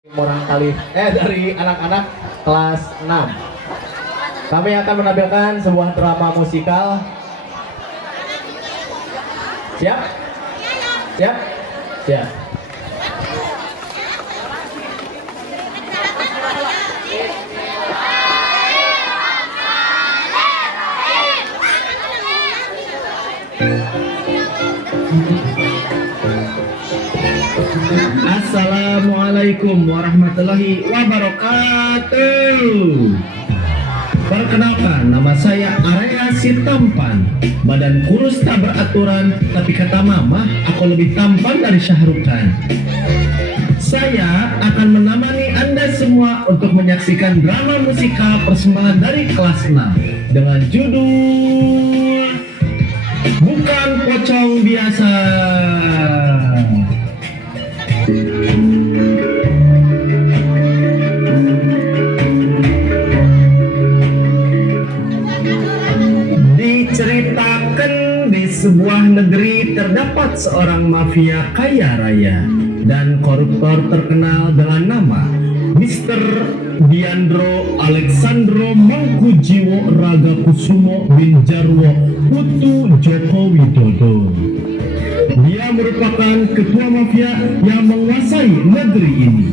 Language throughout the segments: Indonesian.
Dari anak-anak kelas 6. Kami akan menampilkan sebuah drama musikal. Siap? Siap? Siap. Assalamualaikum warahmatullahi wabarakatuh. Perkenalkan, nama saya Arya Sitampan. Badan kurus tak beraturan, tapi kata mama aku lebih tampan dari Syahrukan. Saya akan menemani Anda semua untuk menyaksikan drama musikal persembahan dari kelas 6 dengan judul Bukan Pocong Biasa. Diceritakan di sebuah negeri terdapat seorang mafia kaya raya dan koruptor terkenal dengan nama Mr. Diandro Alexandro Mangkujiwo Raga Kusumo bin Jarwo Putu Joko Widodo. Dia merupakan ketua mafia yang menguasai negeri ini.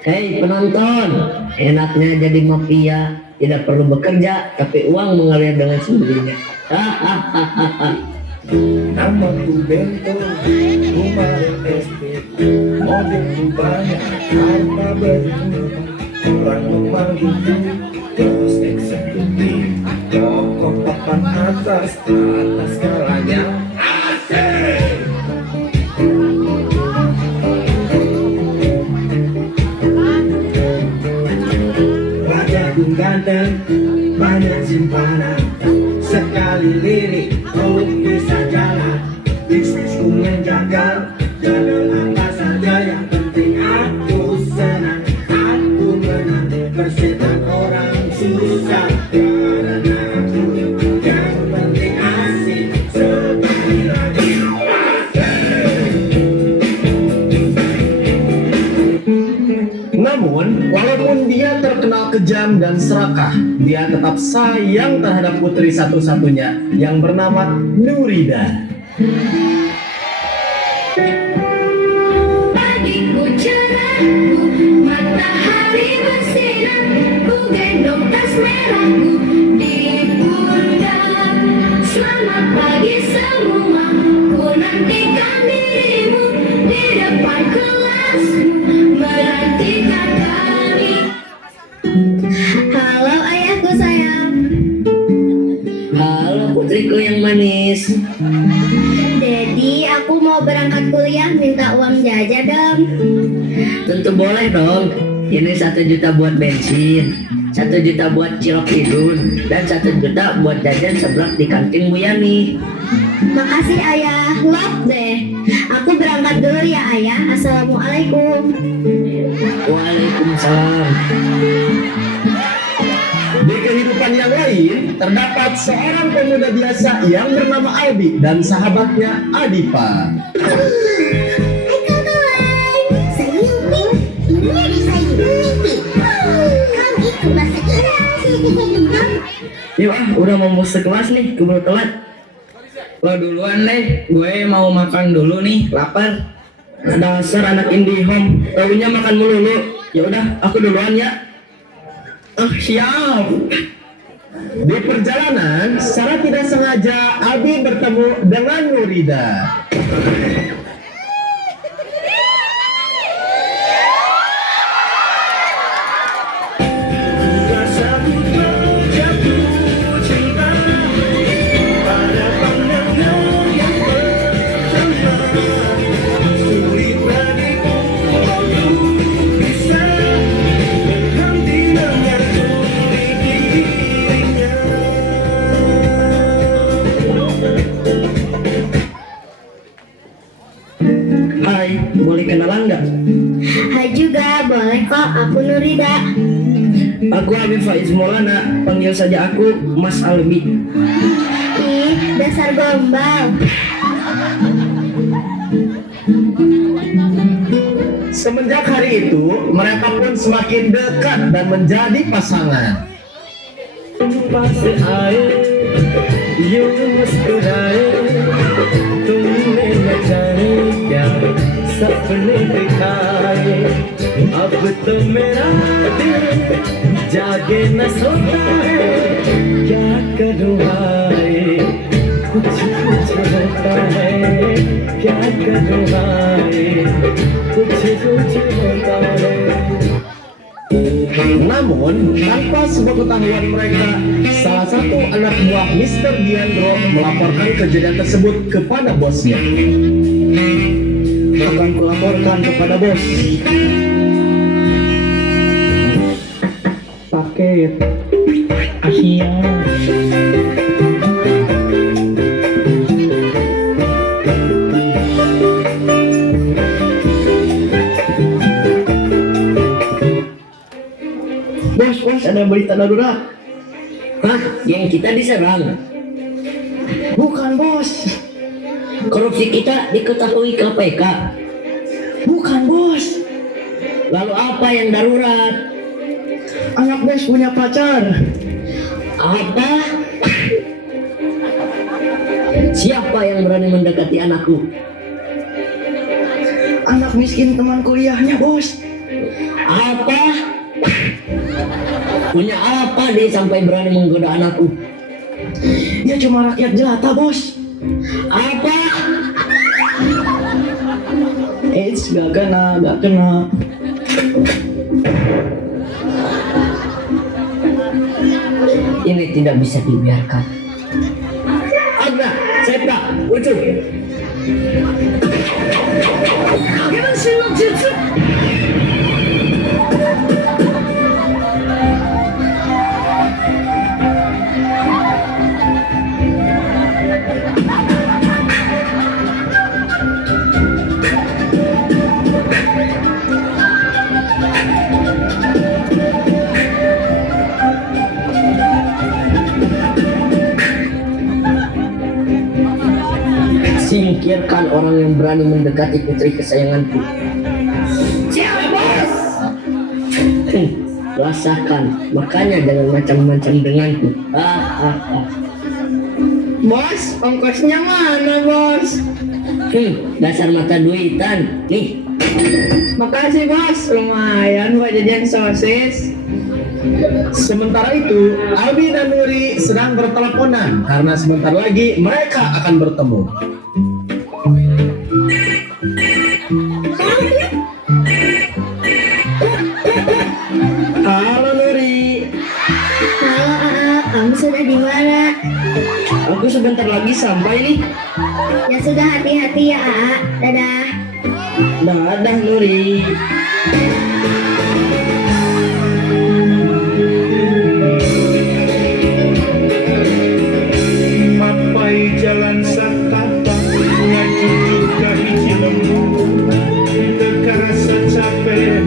Hei penonton, enaknya jadi mafia, tidak perlu bekerja, tapi uang mengalir dengan sendirinya. Namaku Bento, rumah SD, mobilku banyak, harta berlimpah, orang memanggilku bos eksekutif, pokok papan atas skalanya. Asik! Wajahku ganteng, banyak simpanan, sekali lirik oh bisa jalan. Bisnisku menjagal, jalan apa saja yang penting aku senang. Aku menang, persetan orang susah, karena aku yang penting asik. Sekali lagi Namun, walaupun dia terkenal kejam dan serakah, dia tetap sayang terhadap putri satu-satunya yang bernama Nurida. Pagiku cerah, matahari bersinar, ku gendong tas merahku di pundak. Selamat pagi semua, ku nantikan dirimu di depan kelasmu, menantikan kami. Halo ayahku sayang. Halo putriku yang manis. Dedi, aku mau berangkat kuliah, minta uang jajan dong. Tentu boleh dong. Ini 1 juta buat bensin, 1 juta buat cilok hidung, dan 1 juta buat jajan seblak di kantin Bu Yani. Makasih ayah, love deh. Aku berangkat dulu ya ayah. Assalamualaikum. Waalaikumsalam. Di kehidupan yang lain, terdapat seorang pemuda biasa yang bernama Albi dan sahabatnya Adipa. Hai kawan, saya Yupi. Ini adik saya Yupi. Kami kelas sekelas. Yuk udah mau masuk kelas nih, keburu telat. Lo duluan deh, gue mau makan dulu nih, lapar. Dasar anak IndiHome, taunya makan melulu. Ya udah, aku duluan ya. Siap. Di perjalanan, secara tidak sengaja Albi bertemu dengan Nurida. Rasaku jatuh cinta pada pandangan yang pertama. Sulit bagiku untuk bisa Kak, aku Nurida. Aku Habib Faiz Maulana, panggil saja aku Mas Albi. Ih, dasar gombal. Semenjak hari itu, mereka pun semakin dekat dan menjadi pasangan. पास आए यूं मुस्कुराए तुमने न जाने क्या सपने दिखाए अब तो मेरा दिल जागे न सोता है क्या करूँ हाय कुछ कुछ होता है क्या करूँ हाय कुछ कुछ होता है. Namun, tanpa sepengetahuan mereka, salah satu anak buah Mr. Diandro melaporkan kejadian tersebut kepada bosnya. Akan kulaporkan kepada bos. Paket Asia. Bos, ada berita darurat. Hah? Yang kita diserang? Bukan bos. Korupsi kita diketahui KPK. Bukan bos. Lalu apa yang darurat? Anak bos punya pacar. Apa? Siapa yang berani mendekati anakku? Anak miskin teman kuliahnya bos. Apa? Punya apa dia sampai berani menggoda anakku? Dia cuma rakyat jelata bos. Apa? Eits, gak kena. Ini tidak bisa dibiarkan. Agna, Septa, Ucup. Singkirkan orang yang berani mendekati putri kesayanganku. Siap, bos. Rasakan, makanya jangan macam-macam denganku. Bos, ongkosnya mana bos? Dasar mata duitan. Nih, Makasih bos, lumayan buat jajan sosis. Sementara itu, Albi dan Nuri sedang berteleponan karena sebentar lagi mereka akan bertemu. Halo Nuri. Halo AA, kamu sudah di mana? Aku sebentar lagi sampai nih. Ya sudah, hati-hati ya AA. Dadah. Dadah Nuri. Mapai jalan sakata ngaju juga hiji lembu terkarasa capek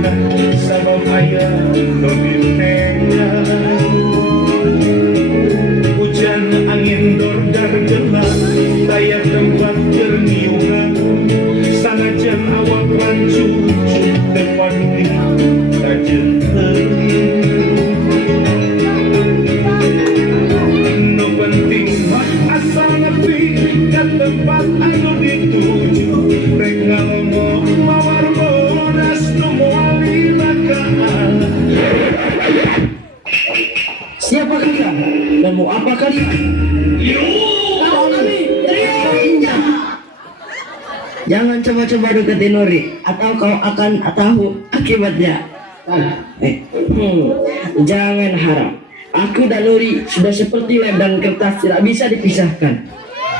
sabab ayah lebih hujan angin dordar gelap daya tempat terniuhan sanajan awak rancu depan di kajen no penting mah asal ngerti ke tempat anu dituju rek ngomong mawar bodas nu moal dimakaan. Siapa kalian? Dan mau apa kalian? Jangan coba-coba deketin Nuri, atau kau akan tahu akibatnya. Jangan harap. Aku dan Nuri sudah seperti lem dan kertas, tidak bisa dipisahkan.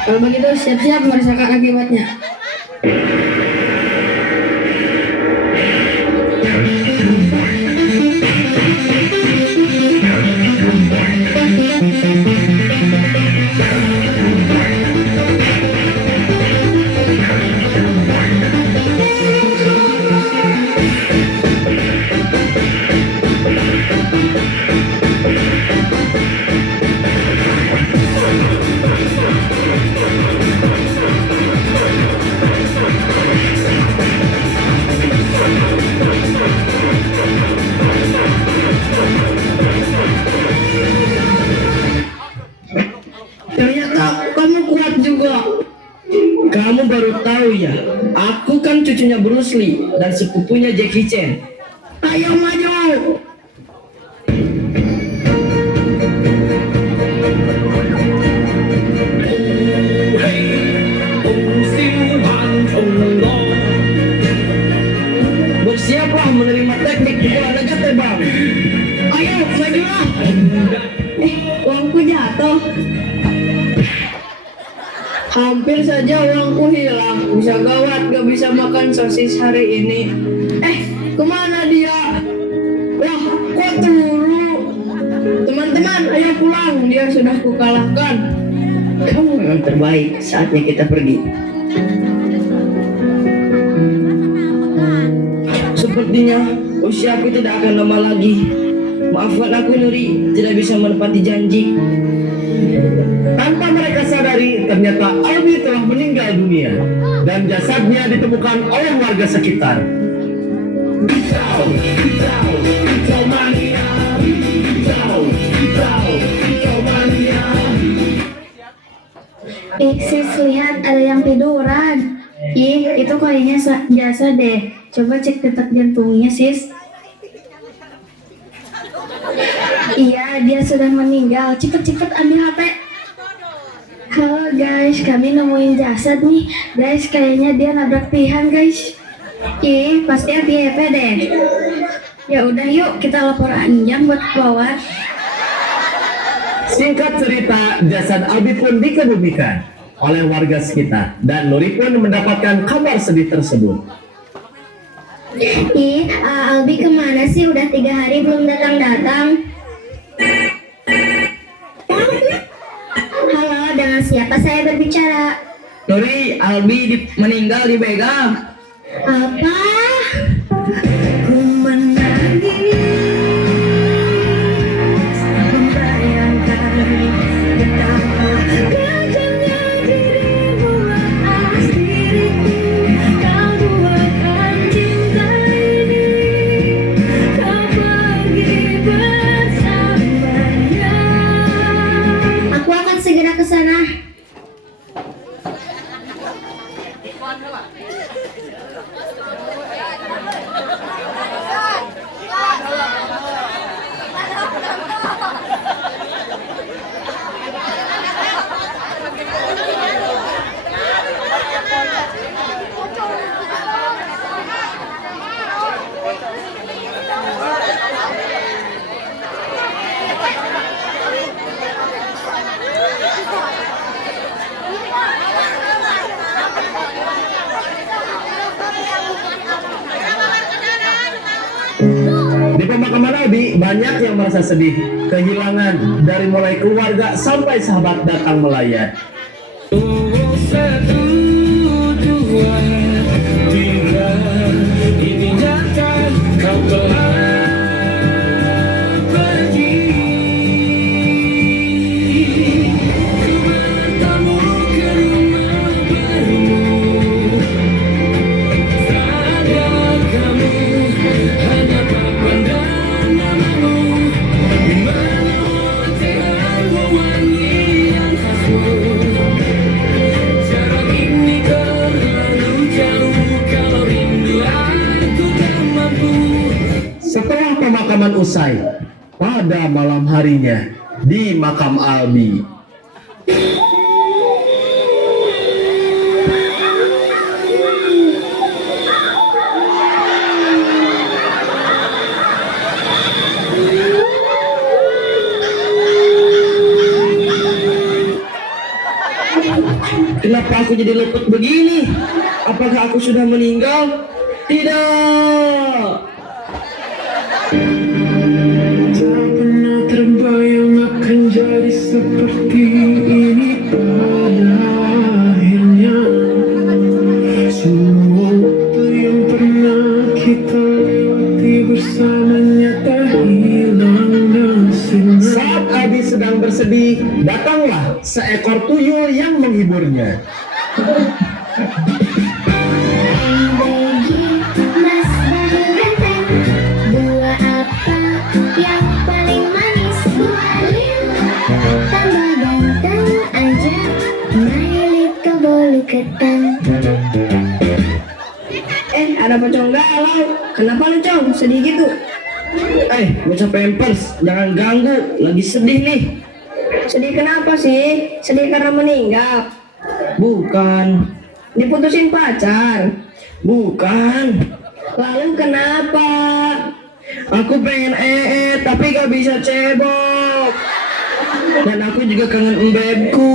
Kalau begitu siap-siap merasakan akibatnya. baru tahu ya. Aku kan cucunya Bruce Lee dan sepupunya Jackie Chan. Ayo maju. Bersiaplah menerima teknik bola naga tebang. Ayo majulah. Uangku jatuh. Hampir saja uangku hilang. Bisa gawat, gak bisa makan sosis hari ini. Kemana dia? Wah, kok turu? Teman-teman, ayo pulang. Dia sudah kukalahkan. Kamu memang terbaik, saatnya kita pergi. Sepertinya usiaku tidak akan lama lagi. Maafkan aku Nuri, tidak bisa menepati janji. Tanpa mereka sadari, ternyata Albi telah meninggal dunia dan jasadnya ditemukan oleh warga sekitar. Sis, lihat ada yang tiduran. Ih, itu kayaknya jasa deh. Coba cek detak jantungnya, sis. Iya, dia sudah meninggal. Cepet-cepet ambil HP. Halo guys, kami nemuin jasad nih. Guys, kayaknya dia nabrak tiang, guys. Ih, pasti FYP deh. Ya udah yuk, kita lapor Anjang buat bawa. Singkat cerita, jasad Albi pun dikebumikan oleh warga sekitar dan Nuri pun mendapatkan kabar sedih tersebut. Ih, Albi kemana sih? Udah 3 hari belum datang-datang. Halo, dengan siapa saya berbicara? Nuri, Albi meninggal di begal. Apa? Ku menangis, membayangkan betapa gajahnya dirimu lepas diriku. Kau buatkan cinta ini, kau pergi bersamanya. Aku akan segera ke sana. Di pemakaman Albi, banyak yang merasa sedih, kehilangan dari mulai keluarga sampai sahabat datang melayat. Satu, dua, tiga, ini nyata kau telah pergi. Ku bertemu ke rumah barumu, tak ada kamu, hanya papan dan namamu. Di mana wajahmu wangi yang khasmu. Jarak ini terlalu jauh, kalau rindu aku tak mampu. Setelah pemakaman usai, pada malam harinya di makam Albi, Kenapa aku jadi lepet begini? Apakah aku sudah meninggal? Tidak. Tak pernah terbayang akan jadi seperti ini pada akhirnya. Semua waktu yang pernah kita lewati bersamanya tak hilang nasibnya. saat Albi sedang bersedih, datanglah seekor tuyul yang menghiburnya. Mas bahu ganteng, buah apa yang paling manis? Buah lima, tambah ganteng aja, maili ke bolu ketan. kenapa lu Cong? Sedih gitu? Bocah Pampers, jangan ganggu, lagi sedih nih. Sedih kenapa sih? Sedih karena meninggal? Bukan, Diputusin pacar? bukan. Lalu kenapa? Aku pengen tapi gak bisa cebok. Dan aku juga kangen embebku.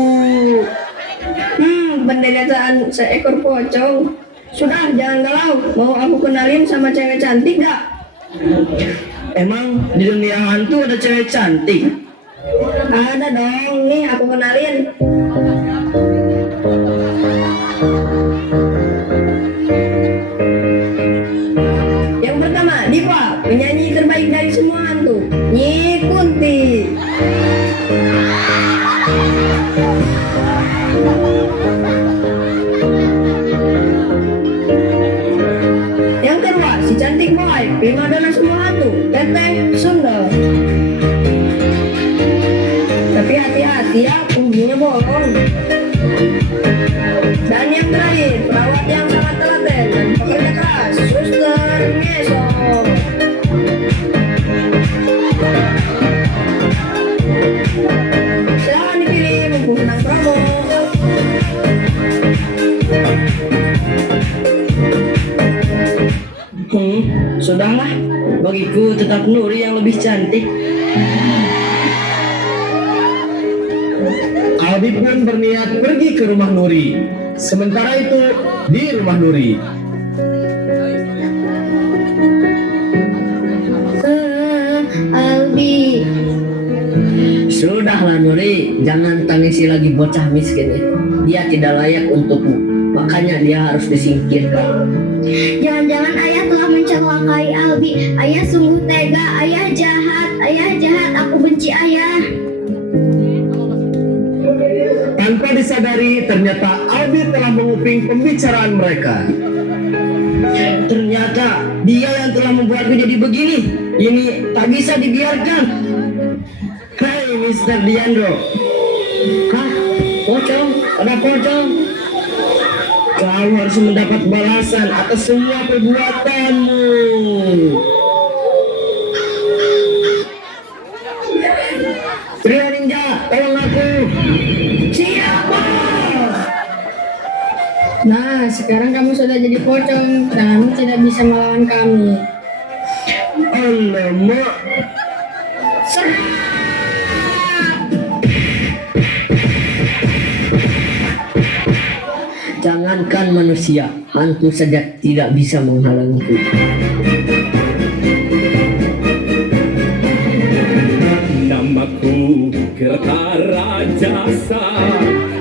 Penderitaan seekor pocong. Sudah, jangan galau. Mau aku kenalin sama cewek cantik gak? Emang di dunia hantu ada cewek cantik? Ada dong, nih aku kenalin. Yang pertama, Diva, penyanyi terbaik dari semua hantu. Nyi Kunti. Yang kedua, si cantik boy, primadona semua hantu, Teteh Sundel. Tapi hati-hati ya, punggungnya bolong. Dan yang terakhir, perawat yang sangat telaten dan pekerja keras, Suster Ngeso. Silahkan dipilih mumpung sedang promo. Sudahlah, bagiku tetap Nuri yang lebih cantik. Aldi pun berniat pergi ke rumah Nuri. Sementara itu, di rumah Nuri, Albi, Sudahlah Nuri, jangan tangisi lagi bocah miskin itu. Dia tidak layak untukmu, makanya dia harus disingkirkan. jangan-jangan ayah telah mencelakai Albi. Ayah sungguh tega, ayah jahat, aku benci ayah. tanpa disadari ternyata Aldi telah menguping pembicaraan mereka. Ternyata dia yang telah membuatku jadi begini. Ini tak bisa dibiarkan. Hai Mr. Diandro. Hah? Pocong? Ada pocong? Kau harus mendapat balasan atas semua perbuatanmu. Trio Ninja, tolong aku. Siapa? Nah, sekarang kamu sudah jadi pocong. Kamu tidak bisa melawan kami. Alamak. Jangankan manusia, hantu saja tidak bisa menghalangiku. Namaku Kertarajasa,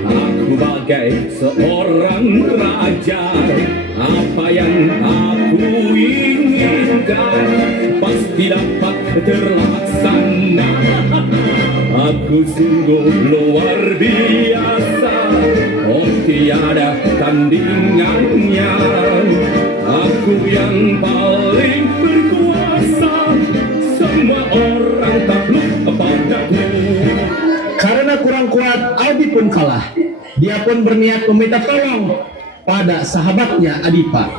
aku bagai seorang raja. Apa yang aku inginkan pasti dapat terlaksana. Aku sungguh luar biasa, oh tiada tandingannya. Aku yang paling berkuasa, semua orang takluk kepadaku. Karena kurang kuat, Aldi pun kalah. Dia pun berniat meminta tolong pada sahabatnya Adipa.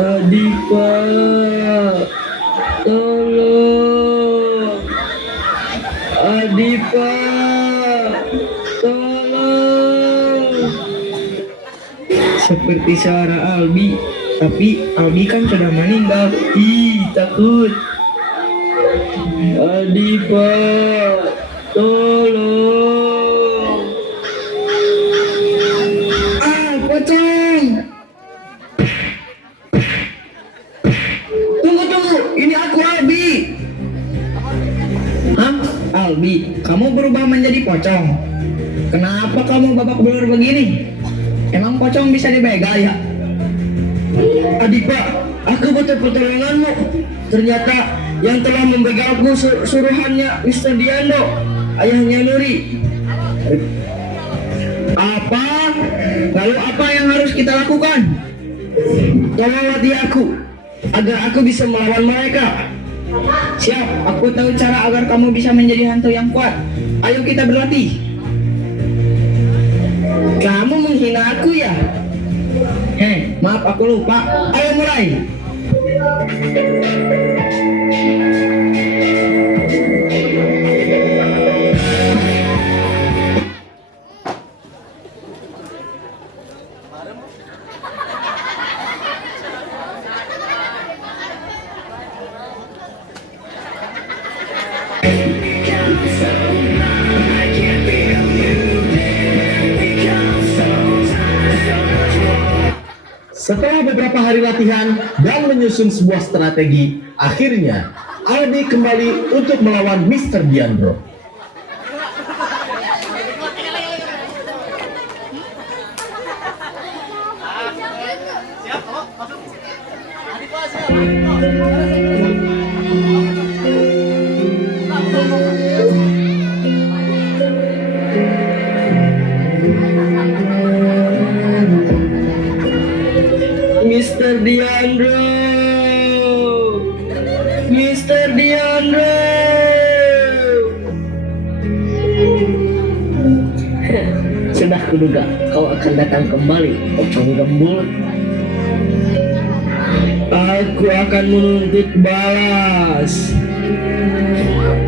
Adipa, tolong. Adipa, tolong. Seperti suara Albi, tapi Albi kan sudah meninggal. Ih, takut. Adipa, tolong. Pocong. Tunggu, ini aku Albi. Hah? Albi, kamu berubah menjadi pocong. Kenapa kamu babak belur begini? Emang pocong bisa dibegal ya? Adipa, aku butuh pertolonganmu. Ternyata yang telah membegalku suruhannya Mr. Diando, ayahnya Nuri. Apa? Lalu apa yang harus kita lakukan? Tolonglah aku agar aku bisa melawan mereka. Siap, aku tahu cara agar kamu bisa menjadi hantu yang kuat. Ayo kita berlatih. Kamu menghina aku ya? Maaf aku lupa. Ayo mulai. Setelah beberapa hari latihan dan menyusun sebuah strategi, akhirnya Aldi kembali untuk melawan Mr. Diandro. Mr. Diandro. Mr. Diandro. Sudah kuduga kau akan datang kembali, pocong gembul. Aku akan menuntut balas.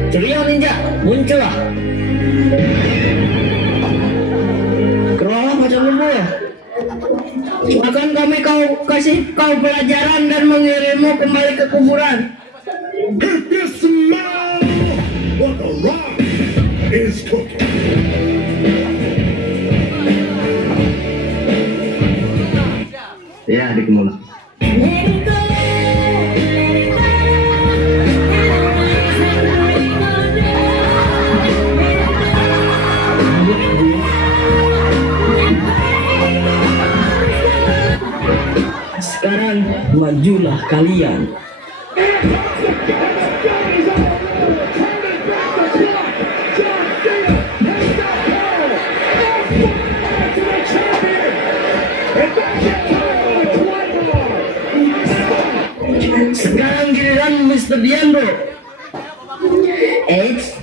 Ceria ninja, muncullah. Kerolah pocong gembul ya. Akan kami kasih kau pelajaran dan mengirimmu kembali ke kuburan. If you smell what the rock is cooking. Ya, adik mulai. Let it go, let it go. Sekarang majulah kalian. Sekarang giliran Mr. Diandro.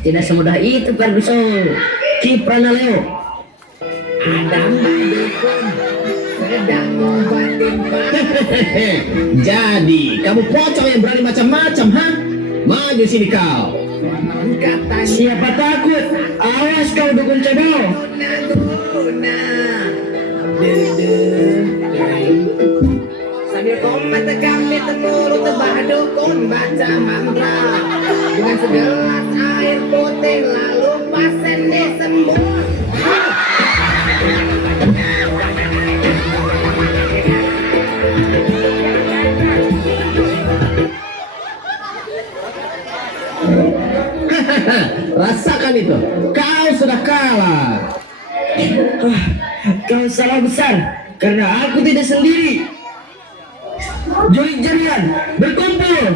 Tidak semudah itu Ferguson. Kiprana Leo. Jadi, kamu pocong yang berani macam-macam, ha? Maju sini kau. Siapa takut? Awas kau dukun cebol. Sambil komat kami temuru tebah dukun baca mantra dengan segelas air putih lalu pasien disembur. Rasakan itu, kau sudah kalah. Kau salah besar karena aku tidak sendiri. Jari-jarian berkumpul.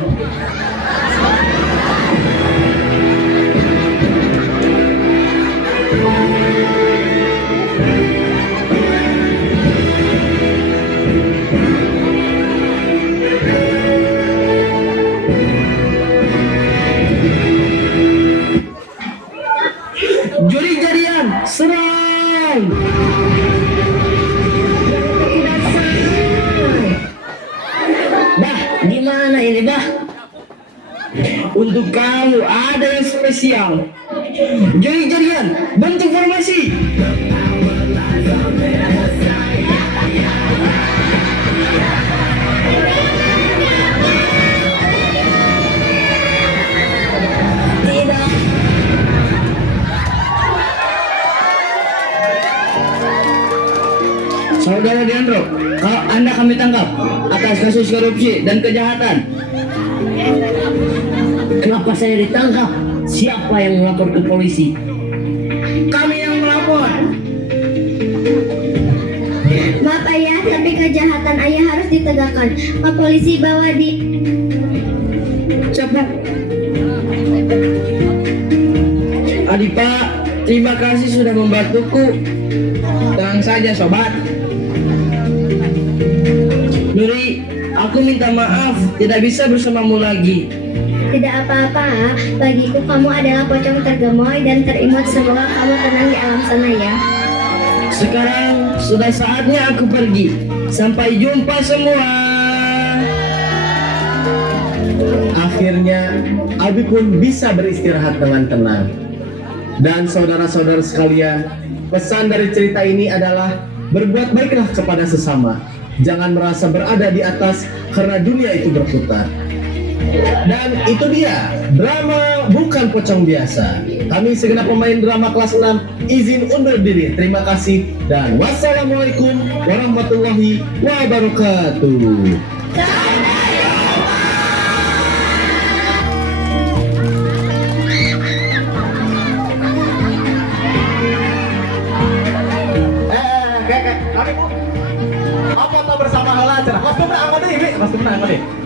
Jari-jarian serang. Bah, gimana ini, Bah? Untuk kamu ada yang spesial. Jari-jarian, bentuk formasi. Tidak. Saudara Diandro, Anda kami tangkap atas kasus korupsi dan kejahatan. Kenapa saya ditangkap? Siapa yang melapor ke polisi? Kami yang melapor. Maaf ayah, tapi kejahatan ayah harus ditegakkan. Pak polisi bawa di... Cepat. Adik Pak, terima kasih sudah membantuku. Tenang saja sobat. Nuri, aku minta maaf tidak bisa bersamamu lagi. Tidak apa-apa, bagiku kamu adalah pocong tergemoy dan terimut. Semoga kamu tenang di alam sana ya. Sekarang sudah saatnya aku pergi. Sampai jumpa semua. Akhirnya Abi pun bisa beristirahat dengan tenang. Dan saudara-saudara sekalian, pesan dari cerita ini adalah berbuat baiklah kepada sesama. Jangan merasa berada di atas karena dunia itu berputar. Dan itu dia, drama bukan pocong biasa. Kami segenap pemain drama kelas 6 izin undur diri. Terima kasih dan wassalamualaikum warahmatullahi wabarakatuh. Kami apa bersama heula cenah. Kostumna angkat deui, kostumna angkat deui.